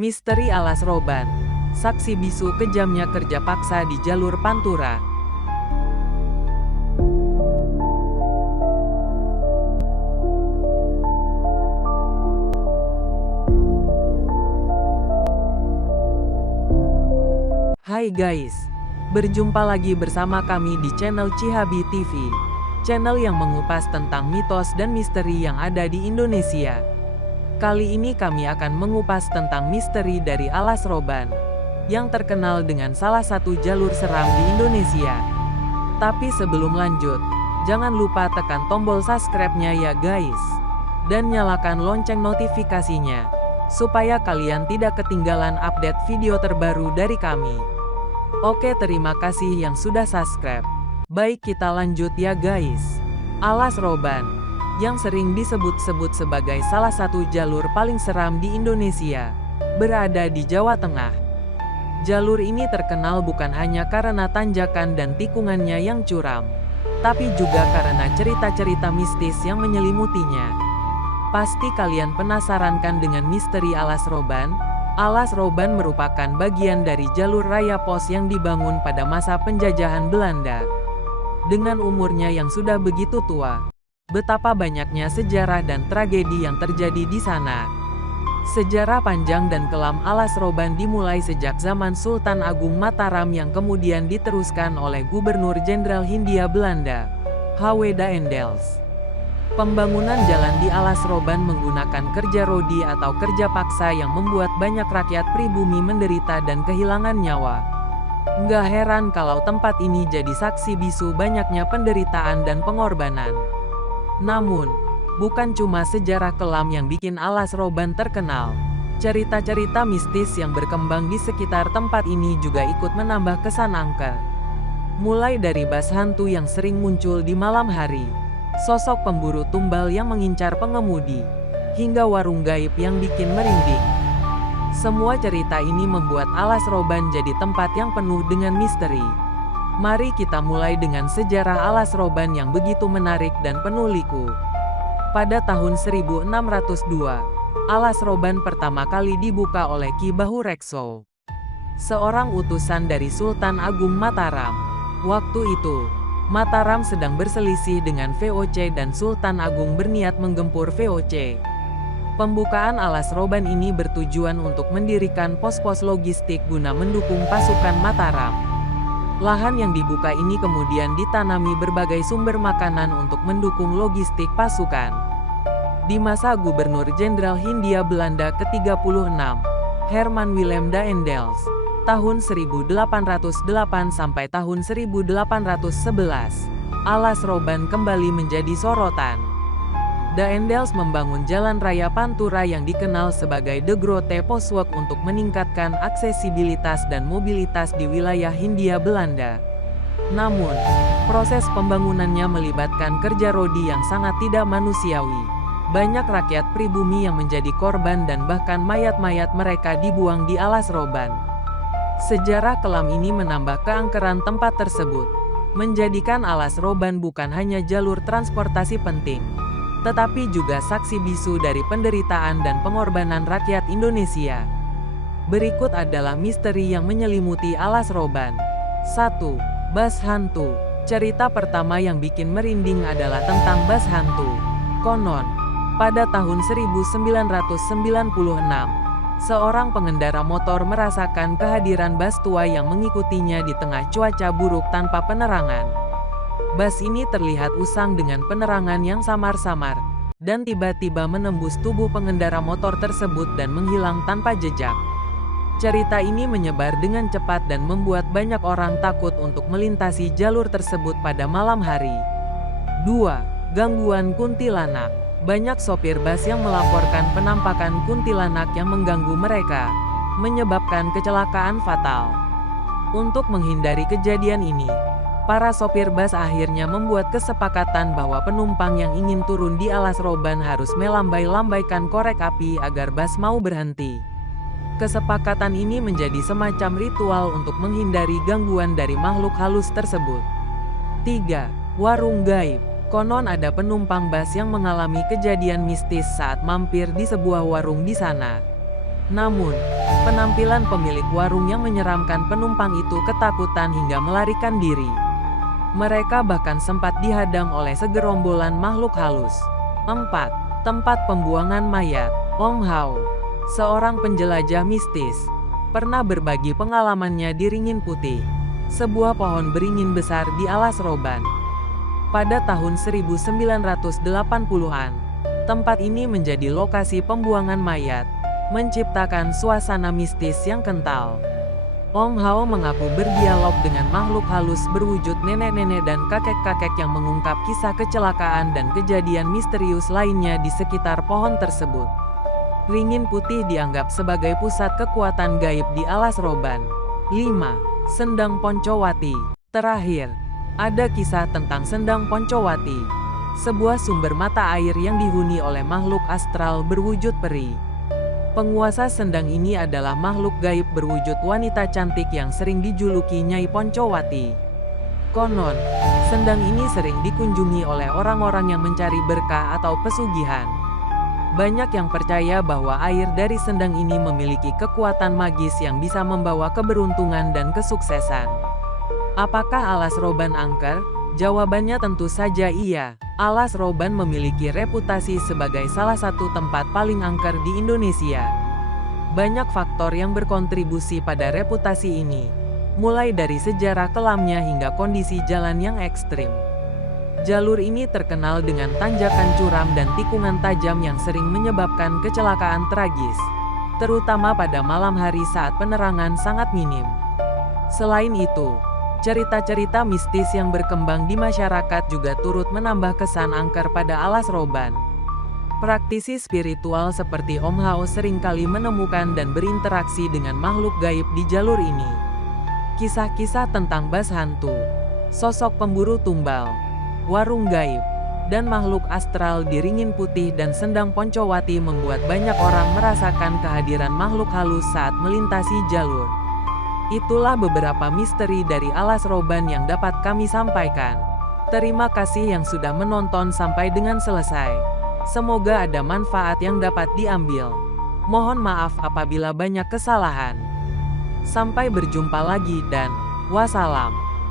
Misteri Alas Roban. Saksi bisu kejamnya kerja paksa di jalur Pantura. Hai guys, berjumpa lagi bersama kami di channel Cihabi TV. Channel yang mengupas tentang mitos dan misteri yang ada di Indonesia. Kali ini kami akan mengupas tentang misteri dari Alas Roban, yang terkenal dengan salah satu jalur seram di Indonesia. Tapi sebelum lanjut, jangan lupa tekan tombol subscribe-nya ya guys. Dan nyalakan lonceng notifikasinya, supaya kalian tidak ketinggalan update video terbaru dari kami. Oke, terima kasih yang sudah subscribe. Baik, kita lanjut ya guys. Alas Roban, yang sering disebut-sebut sebagai salah satu jalur paling seram di Indonesia, berada di Jawa Tengah. Jalur ini terkenal bukan hanya karena tanjakan dan tikungannya yang curam, tapi juga karena cerita-cerita mistis yang menyelimutinya. Pasti kalian penasaran kan dengan misteri Alas Roban? Alas Roban merupakan bagian dari jalur raya pos yang dibangun pada masa penjajahan Belanda. Dengan umurnya yang sudah begitu tua, betapa banyaknya sejarah dan tragedi yang terjadi di sana. Sejarah panjang dan kelam Alas Roban dimulai sejak zaman Sultan Agung Mataram yang kemudian diteruskan oleh Gubernur Jenderal Hindia Belanda, H.W. Daendels. Pembangunan jalan di Alas Roban menggunakan kerja rodi atau kerja paksa yang membuat banyak rakyat pribumi menderita dan kehilangan nyawa. Nggak heran kalau tempat ini jadi saksi bisu banyaknya penderitaan dan pengorbanan. Namun, bukan cuma sejarah kelam yang bikin Alas Roban terkenal. Cerita-cerita mistis yang berkembang di sekitar tempat ini juga ikut menambah kesan angker. Mulai dari bas hantu yang sering muncul di malam hari, sosok pemburu tumbal yang mengincar pengemudi, hingga warung gaib yang bikin merinding. Semua cerita ini membuat Alas Roban jadi tempat yang penuh dengan misteri. Mari kita mulai dengan sejarah Alas Roban yang begitu menarik dan penuh liku. Pada tahun 1602, Alas Roban pertama kali dibuka oleh Ki Bahurekso, seorang utusan dari Sultan Agung Mataram. Waktu itu, Mataram sedang berselisih dengan VOC dan Sultan Agung berniat menggempur VOC. Pembukaan Alas Roban ini bertujuan untuk mendirikan pos-pos logistik guna mendukung pasukan Mataram. Lahan yang dibuka ini kemudian ditanami berbagai sumber makanan untuk mendukung logistik pasukan. Di masa Gubernur Jenderal Hindia Belanda ke-36, Herman Willem Daendels, tahun 1808 sampai tahun 1811, Alas Roban kembali menjadi sorotan. Daendels membangun jalan raya Pantura yang dikenal sebagai The Grote Postweg untuk meningkatkan aksesibilitas dan mobilitas di wilayah Hindia Belanda. Namun, proses pembangunannya melibatkan kerja rodi yang sangat tidak manusiawi. Banyak rakyat pribumi yang menjadi korban dan bahkan mayat-mayat mereka dibuang di Alas Roban. Sejarah kelam ini menambah keangkeran tempat tersebut, menjadikan Alas Roban bukan hanya jalur transportasi penting, tetapi juga saksi bisu dari penderitaan dan pengorbanan rakyat Indonesia. Berikut adalah misteri yang menyelimuti Alas Roban. 1. Bas hantu. Cerita pertama yang bikin merinding adalah tentang bas hantu. Konon, pada tahun 1996, seorang pengendara motor merasakan kehadiran bas tua yang mengikutinya di tengah cuaca buruk tanpa penerangan. Bas ini terlihat usang dengan penerangan yang samar-samar, dan tiba-tiba menembus tubuh pengendara motor tersebut dan menghilang tanpa jejak. Cerita ini menyebar dengan cepat dan membuat banyak orang takut untuk melintasi jalur tersebut pada malam hari. 2. Gangguan kuntilanak. Banyak sopir bas yang melaporkan penampakan kuntilanak yang mengganggu mereka, menyebabkan kecelakaan fatal. Untuk menghindari kejadian ini, para sopir bas akhirnya membuat kesepakatan bahwa penumpang yang ingin turun di Alas Roban harus melambai-lambaikan korek api agar bas mau berhenti. Kesepakatan ini menjadi semacam ritual untuk menghindari gangguan dari makhluk halus tersebut. 3. Warung gaib. Konon ada penumpang bas yang mengalami kejadian mistis saat mampir di sebuah warung di sana. Namun, Penampilan pemilik warung yang menyeramkan penumpang itu ketakutan hingga melarikan diri. Mereka bahkan sempat dihadang oleh segerombolan makhluk halus. 4. Tempat pembuangan mayat. Om Hao, seorang penjelajah mistis, pernah berbagi pengalamannya di Ringin Putih, sebuah pohon beringin besar di alas Roban. Pada tahun 1980-an, tempat ini menjadi lokasi pembuangan mayat, menciptakan suasana mistis yang kental. Om Hao mengaku berdialog dengan makhluk halus berwujud nenek-nenek dan kakek-kakek yang mengungkap kisah kecelakaan dan kejadian misterius lainnya di sekitar pohon tersebut. Ringin Putih dianggap sebagai pusat kekuatan gaib di alas Roban. 5. Sendang Poncowati. Terakhir, ada kisah tentang Sendang Poncowati, sebuah sumber mata air yang dihuni oleh makhluk astral berwujud peri. Penguasa sendang ini adalah makhluk gaib berwujud wanita cantik yang sering dijuluki Nyai Poncowati. Konon, sendang ini sering dikunjungi oleh orang-orang yang mencari berkah atau pesugihan. Banyak yang percaya bahwa air dari sendang ini memiliki kekuatan magis yang bisa membawa keberuntungan dan kesuksesan. Apakah alas Roban angker? Jawabannya tentu saja iya. Alas Roban memiliki reputasi sebagai salah satu tempat paling angker di Indonesia. Banyak faktor yang berkontribusi pada reputasi ini, mulai dari sejarah kelamnya hingga kondisi jalan yang ekstrim. Jalur ini terkenal dengan tanjakan curam dan tikungan tajam yang sering menyebabkan kecelakaan tragis, terutama pada malam hari saat penerangan sangat minim. Selain itu, cerita-cerita mistis yang berkembang di masyarakat juga turut menambah kesan angker pada alas Roban. Praktisi spiritual seperti Om Hao seringkali menemukan dan berinteraksi dengan makhluk gaib di jalur ini. Kisah-kisah tentang bas hantu, sosok pemburu tumbal, warung gaib, dan makhluk astral di Ringin Putih dan Sendang Poncowati membuat banyak orang merasakan kehadiran makhluk halus saat melintasi jalur. Itulah beberapa misteri dari alas Roban yang dapat kami sampaikan. Terima kasih yang sudah menonton sampai dengan selesai. Semoga ada manfaat yang dapat diambil. Mohon maaf apabila banyak kesalahan. Sampai berjumpa lagi dan wassalam.